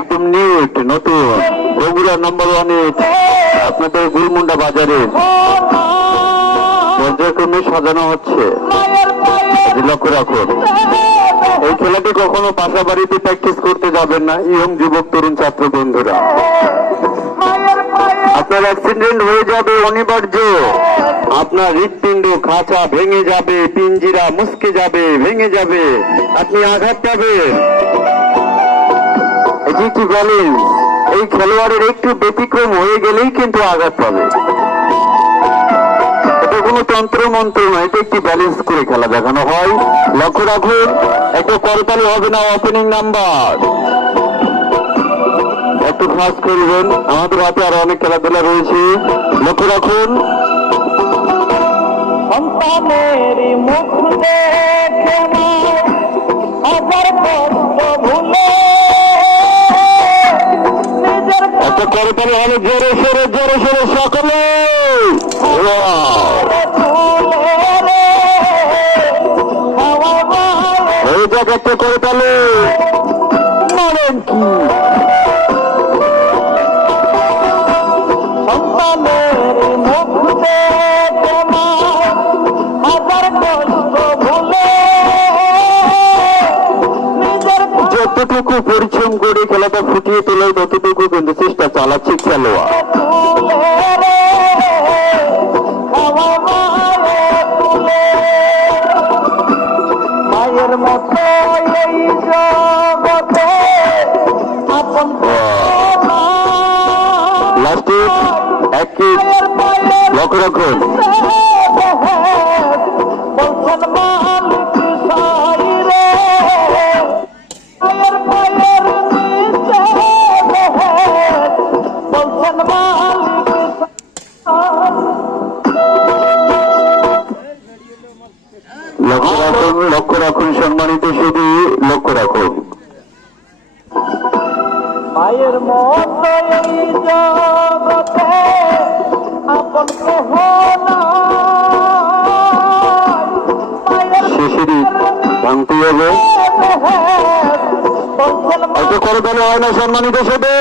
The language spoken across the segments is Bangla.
একদম নিউ একটি নতুন বগুড়া নাম্বার ওয়ানে আপনাদের গুলমুন্ডা বাজারে পর্যায়ক্রমে সাজানো হচ্ছে। লক্ষ্য রাখুন, এই খেলাটি কখনো পাশা বাড়িতে প্র্যাকটিস করতে যাবেন না ইয়ং যুবক তরুণ ছাত্র বন্ধুরা। আপনার অ্যাক্সিডেন্ট হয়ে যাবে অনিবার্য, আপনার হৃৎপিণ্ড খাঁচা ভেঙে যাবে, পিঞ্জিরা মুসকে যাবে, ভেঙে যাবে, আপনি আঘাত পাবেন। এটি কি ব্যালেন্স, এই খেলোয়াড়ের একটু ব্যতিক্রম হয়ে গেলেই কিন্তু আঘাত পাবে। এটা কোনো তন্ত্র মন্ত্র নয়, এটা একটি ব্যালেন্স করে খেলা দেখানো হয়। লক্ষ্য রাখুন, একটা করতালি হবে না ওপেনিং নাম্বার। একটু ফাঁস করবেন, আমাদের হাতে আরো অনেক খেলাধুলা রয়েছে। লক্ষ্য রাখুন, সন্তানেরই মুখ দেখে হাজার কষ্ট ভুলে নিজের একটা করতালি হলে জোরে সরে জোরে সরে সকলে। এই যাক একটা করতালি, মানেন কি সন্তানেরই মুখ দেখে হাজার কষ্ট ভুলে নিজের যতটুকু পরিশ্রম করে খেলাটা ফুটিয়ে তোলে ততটুকু কিন্তু চেষ্টা চালাচ্ছে খেলোয়াড়। মায়ের মতো এই জগতে আপন লাস্টে এক কিক, লক্ষ্য রাখুন, বলছেন মালিক সাইরে মায়ের পায়ের নিচে বলছেন মালিক লক্ষ্য রাখুন, লক্ষ্য রাখুন সম্মানিত শুধু লক্ষ্য রাখুন। মায়ের মতো এই জগতে আপন কেহ শেষেরই ভাঙতে হবে, এত করে বলে হয় না সম্মানিত শুধু।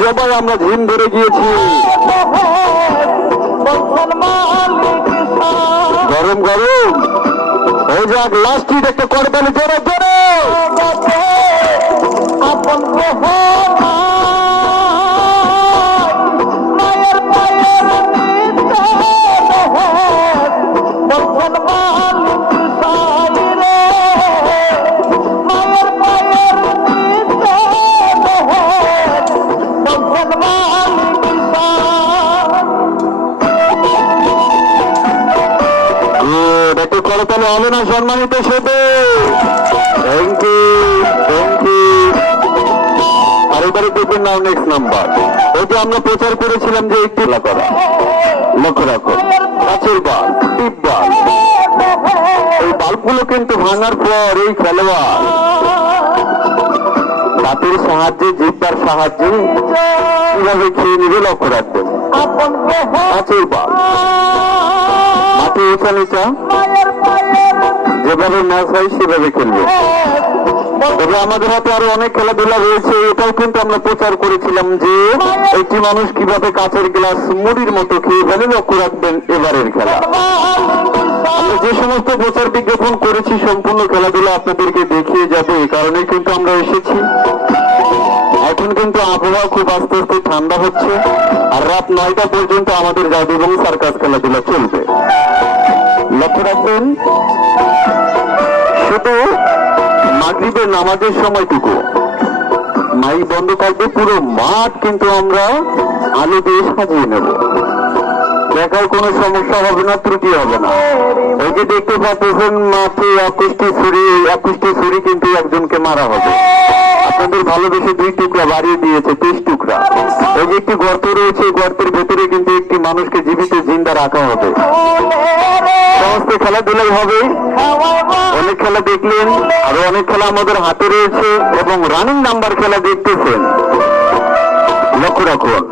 সবাই আমরা ঝিম ধরে গিয়েছি, গরম গরম হয়ে যাক। লাস্ট হিট একটা করে বলে জোরে জোরে আপন কেহ মায়ের পায়ের নিচে বলছেন মালিক সাইরে মায়ের পায়ের নিচে বলছেন মালিক গুড, একটু করতালে হবে না সম্মানিত শুধু। Thank you, thank you. আর এবারে দেখবেন নাও নেক্সট নাম্বার, ওইটা আমরা প্রচার করেছিলাম যে একটু করা। লক্ষ্য রাখো, কাছের বাল, টিপ বাল, এই বাল্বগুলো কিন্তু ভাঙার পর এই খেলোয়াড় দাঁতের সাহায্যে, জিব্বার সাহায্যে কিভাবে খেয়ে নিবে লক্ষ্য রাখবেন। আপন কেহ কাছের বাল মাটি উঁচা নিচা যেভাবে ম্যাচ হয় সেভাবে খেলবে। তবে আমাদের হাতে আরো অনেক খেলাধুলা রয়েছে, এটাও কিন্তু আমরা প্রচার করেছিলাম যে একটি মানুষ কিভাবে কাঁচের গ্লাস মুড়ির মতো খেয়ে ফেলে। লক্ষ্য রাখবেন এবারের খেলা। আমরা যে সমস্ত প্রচার বিজ্ঞাপন করেছি সম্পূর্ণ খেলাধুলা আপনাদেরকে দেখিয়ে যাবে, এই কারণে কিন্তু আমরা এসেছি। এখন কিন্তু আবহাওয়া খুব আস্তে আস্তে ঠান্ডা হচ্ছে, আর রাত 9টা পর্যন্ত আমাদের জাদু এবং সার্কাস খেলাধুলা চলবে। লক্ষ্য রাখবেন, শুধু মাগরিবের নামাজের সময়টুকু মাইক বন্ধ থাকবে, পুরো মাঠ কিন্তু আমরা আলো দিয়ে সাজিয়ে নেব। দেখার কোনো সমস্যা হবে না, ত্রুটি হবে না। এই যে দেখতে পাচ্ছেন মাঠে 21টি ছুরি কিন্তু একজনকে মারা হবে। আপনাদের ভালোবেসে 2 টুকরা বাড়িয়ে দিয়েছে, 30 টুকরা। এই যে একটি গর্ত রয়েছে, গর্তের ভেতরে কিন্তু একটি মানুষকে জীবিত জিন্দা রাখা হবে। সমস্ত খেলাধুলাই হবে, অনেক খেলা দেখলেন, আরো অনেক খেলা আমাদের হাতে রয়েছে এবং রানিং নাম্বার খেলা দেখতেছেন। লক্ষ্য রাখুন,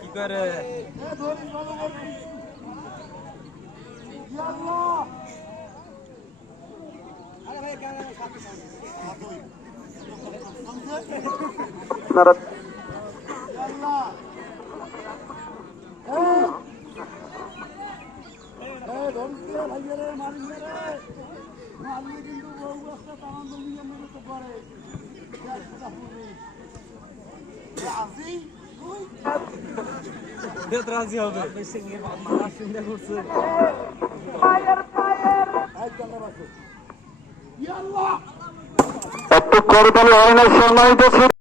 কি করে আপনারা রাজি হবে একটু করতালি হয় না সম্মানিত